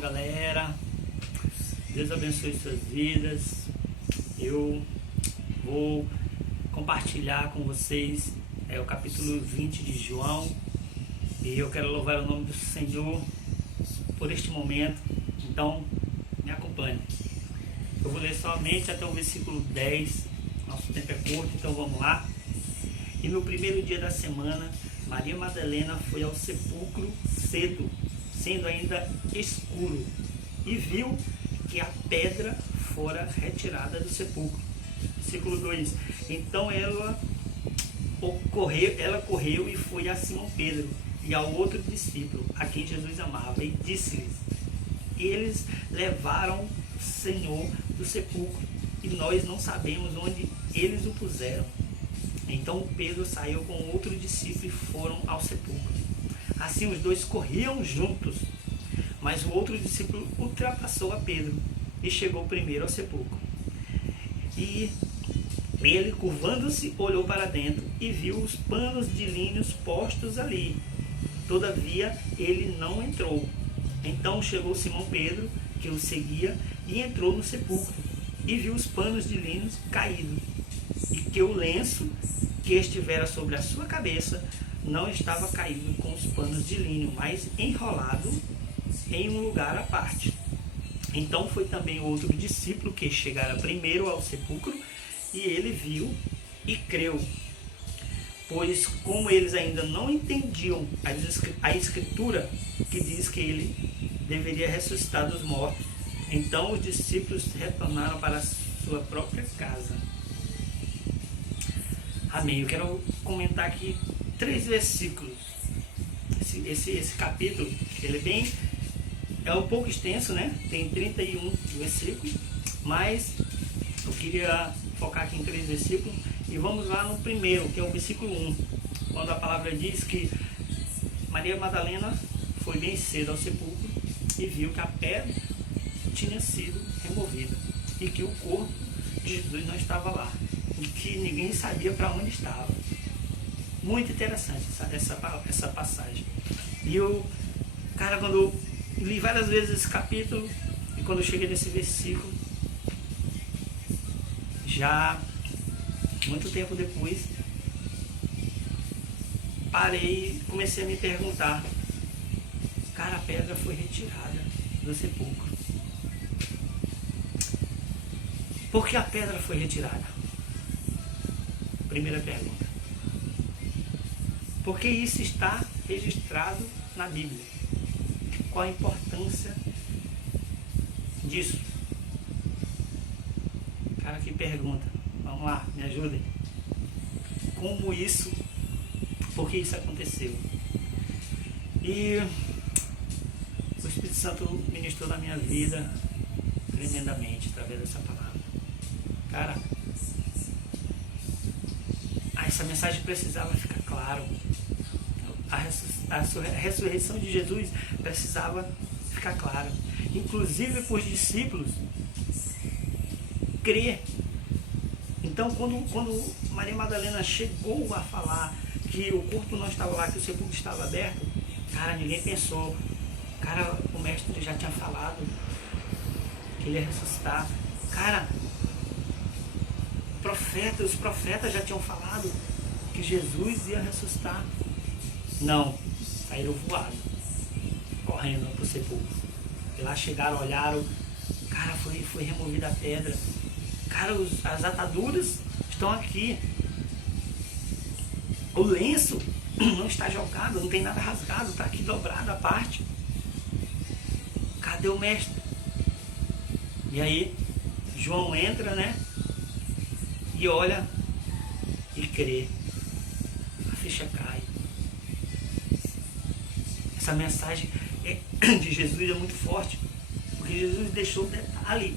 galera. Deus abençoe suas vidas. Eu vou compartilhar com vocês o capítulo 20 de João. E eu quero louvar o nome do Senhor por este momento. Então, me acompanhe. Eu vou ler somente até o versículo 10. Nosso tempo é curto, então vamos lá. E no primeiro dia da semana, Maria Madalena foi ao sepulcro cedo, sendo ainda escuro, e viu que a pedra fora retirada do sepulcro. Versículo 2. Então ela correu e foi a Simão Pedro e ao outro discípulo, a quem Jesus amava, e disse-lhes: eles levaram o Senhor do sepulcro, e nós não sabemos onde eles o puseram. Então Pedro saiu com outro discípulo e foram ao sepulcro. Assim os dois corriam juntos, mas o outro discípulo ultrapassou a Pedro e chegou primeiro ao sepulcro. E ele, curvando-se, olhou para dentro e viu os panos de linho postos ali. Todavia ele não entrou. Então chegou Simão Pedro, que o seguia, e entrou no sepulcro e viu os panos de linho caídos, e que o lenço que estivera sobre a sua cabeça não estava caído com os panos de linho, mas enrolado em um lugar à parte. Então foi também outro discípulo que chegara primeiro ao sepulcro, e ele viu e creu, pois como eles ainda não entendiam a escritura que diz que ele deveria ressuscitar dos mortos, então os discípulos retornaram para a sua própria casa. Amém. Eu quero comentar aqui 3 versículos. Esse capítulo, ele é um pouco extenso, né? Tem 31 versículos, mas eu queria focar aqui em 3 versículos. E vamos lá no primeiro, que é o versículo 1, quando a palavra diz que Maria Madalena foi bem cedo ao sepulcro e viu que a pedra tinha sido removida e que o corpo de Jesus não estava lá, e que ninguém sabia para onde estava. Muito interessante essa passagem. E eu, quando eu li várias vezes esse capítulo, e quando eu cheguei nesse versículo, já muito tempo depois, parei e comecei a me perguntar: a pedra foi retirada do sepulcro. Por que a pedra foi retirada? Primeira pergunta. Porque isso está registrado na Bíblia. Qual a importância disso? Que pergunta. Vamos lá, me ajudem. Como isso? Por que isso aconteceu? E o Espírito Santo ministrou na minha vida tremendamente através dessa palavra. Essa mensagem precisava ficar claro. A ressurreição de Jesus precisava ficar clara. Inclusive para os discípulos crer. Então, quando Maria Madalena chegou a falar que o corpo não estava lá, que o sepulcro estava aberto, ninguém pensou. O mestre já tinha falado que ele ia ressuscitar. Os profetas já tinham falado que Jesus ia ressuscitar. Não, saíram voados, correndo para o sepulcro. E lá chegaram, olharam, foi removida a pedra. As ataduras estão aqui. O lenço não está jogado, não tem nada rasgado, está aqui dobrado a parte. Cadê o mestre? E aí, João entra, né? E olha e crê. A ficha cai. Essa mensagem de Jesus é muito forte, porque Jesus deixou o detalhe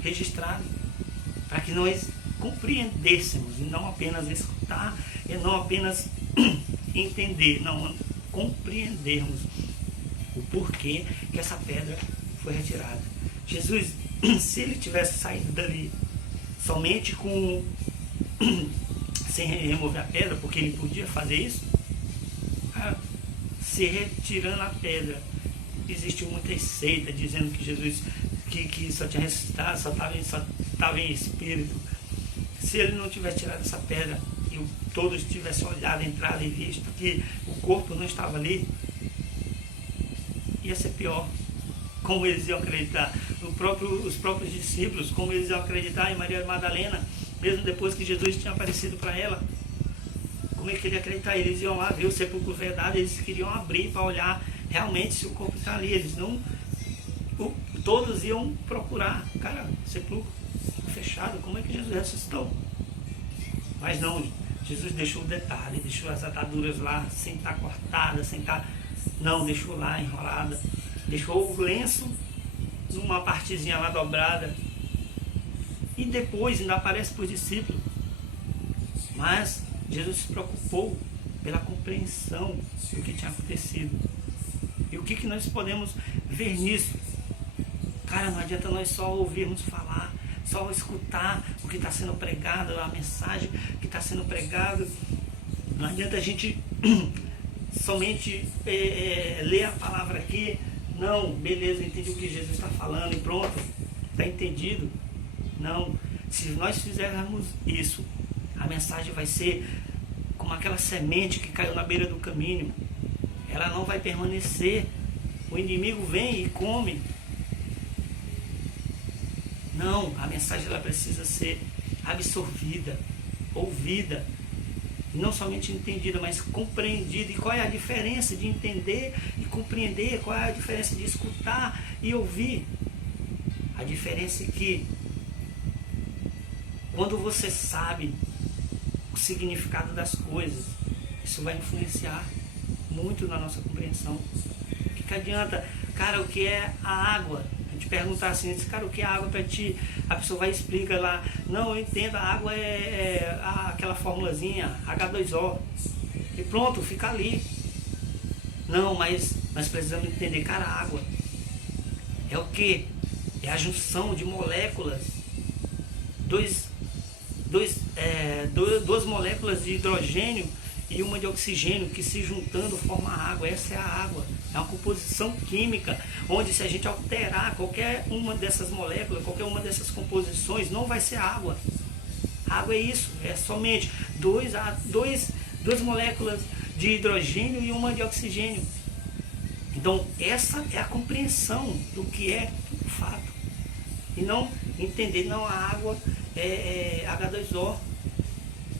registrado para que nós compreendêssemos, e não apenas escutar, e não apenas entender, não, compreendermos o porquê que essa pedra foi retirada. Jesus, se ele tivesse saído dali somente sem remover a pedra, porque ele podia fazer isso, se retirando a pedra existiu muitas seitas dizendo que Jesus que só tinha ressuscitado, só estava em espírito. Se ele não tivesse tirado essa pedra e todos tivessem olhado, entrado e visto que o corpo não estava ali, ia ser pior. Como eles iam acreditar? Os próprios discípulos, como eles iam acreditar em Maria Madalena, mesmo depois que Jesus tinha aparecido para ela? Como é que ele ia acreditar? Eles iam lá ver o sepulcro verdade, eles queriam abrir para olhar realmente se o corpo está ali. Eles não... Todos iam procurar. Cara, sepulcro fechado, como é que Jesus ressuscitou? Mas não, Jesus deixou o detalhe, deixou as ataduras lá, sem estar cortada, sem estar... Não, deixou lá enrolada. Deixou o lenço numa partezinha lá dobrada. E depois ainda aparece para os discípulos. Mas Jesus se preocupou pela compreensão do que tinha acontecido. E o que nós podemos ver nisso? Cara, não adianta nós só ouvirmos falar, só escutar o que está sendo pregado, a mensagem que está sendo pregada. Não adianta a gente somente ler a palavra aqui. Não, beleza, entendi o que Jesus está falando e pronto, está entendido. Não, se nós fizermos isso, a mensagem vai ser como aquela semente que caiu na beira do caminho. Ela não vai permanecer. O inimigo vem e come. Não, a mensagem ela precisa ser absorvida, ouvida, não somente entendida, mas compreendida. E qual é a diferença de entender e compreender? Qual é a diferença de escutar e ouvir? A diferença é que quando você sabe o significado das coisas, isso vai influenciar muito na nossa compreensão. O que adianta, cara, o que é a água? A gente perguntar assim, cara, o que é água para ti? A pessoa vai e explica lá, não, eu entendo, a água é aquela formulazinha, H2O. E pronto, fica ali. Não, mas nós precisamos entender, cara, a água é o quê? É a junção de moléculas, duas moléculas de hidrogênio e uma de oxigênio que se juntando forma água. Essa é a água. É uma composição química, onde se a gente alterar qualquer uma dessas moléculas, qualquer uma dessas composições, não vai ser água. Água é isso, é somente duas moléculas de hidrogênio e uma de oxigênio. Então essa é a compreensão do que é o fato. E não entender, não, a água é H2O.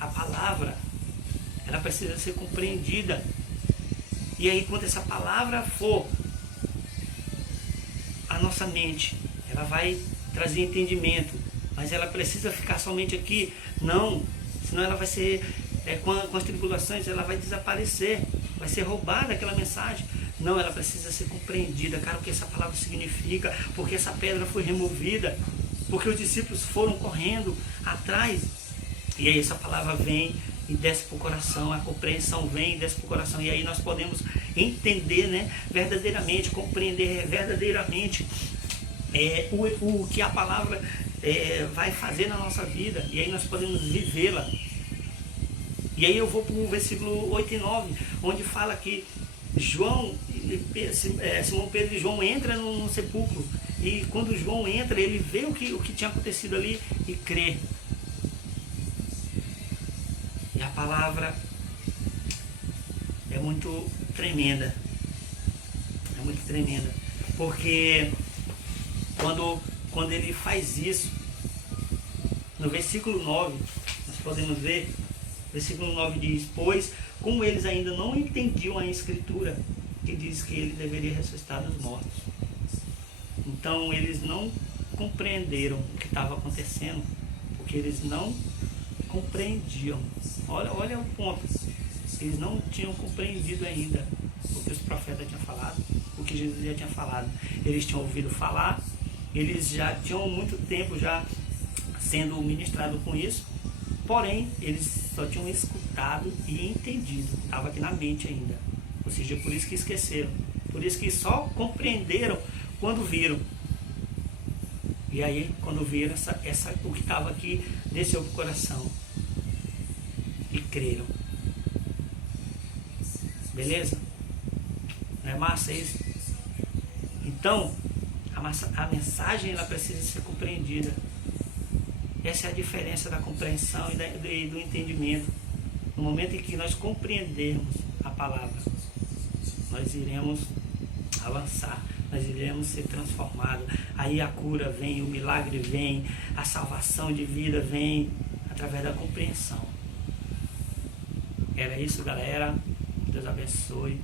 A palavra, ela precisa ser compreendida. E aí, quando essa palavra for a nossa mente, ela vai trazer entendimento. Mas ela precisa ficar somente aqui? Não, senão ela vai ser, com as tribulações, ela vai desaparecer, vai ser roubada aquela mensagem. Não, ela precisa ser compreendida, cara, o que essa palavra significa, porque essa pedra foi removida, porque os discípulos foram correndo atrás. E aí essa palavra vem e desce para o coração, a compreensão vem e desce para o coração, e aí nós podemos entender, né, verdadeiramente, compreender verdadeiramente o que a palavra vai fazer na nossa vida, e aí nós podemos vivê-la. E aí eu vou para o versículo 8 e 9, onde fala que Simão Pedro e João entram no sepulcro, e quando João entra, ele vê o que tinha acontecido ali e crê. E a palavra é muito tremenda. É muito tremenda. Porque quando ele faz isso, no versículo 9, nós podemos ver, versículo 9 diz, pois, como eles ainda não entendiam a escritura, que diz que ele deveria ressuscitar dos mortos. Então, eles não compreenderam o que estava acontecendo, porque eles não compreendiam. Olha o ponto. Eles não tinham compreendido ainda o que os profetas tinham falado, o que Jesus já tinha falado. Eles tinham ouvido falar, eles já tinham muito tempo já sendo ministrados com isso, porém, eles só tinham escutado e entendido. Estava aqui na mente ainda. Ou seja, por isso que esqueceram. Por isso que só compreenderam quando viram. E aí, quando viram, o que estava aqui desceu para o coração. E creram. Beleza? Não é massa isso? Então, a mensagem ela precisa ser compreendida. Essa é a diferença da compreensão e do entendimento. No momento em que nós compreendermos a palavra, nós iremos avançar, nós iremos ser transformados. Aí a cura vem, o milagre vem, a salvação de vida vem através da compreensão. Era isso, galera. Deus abençoe.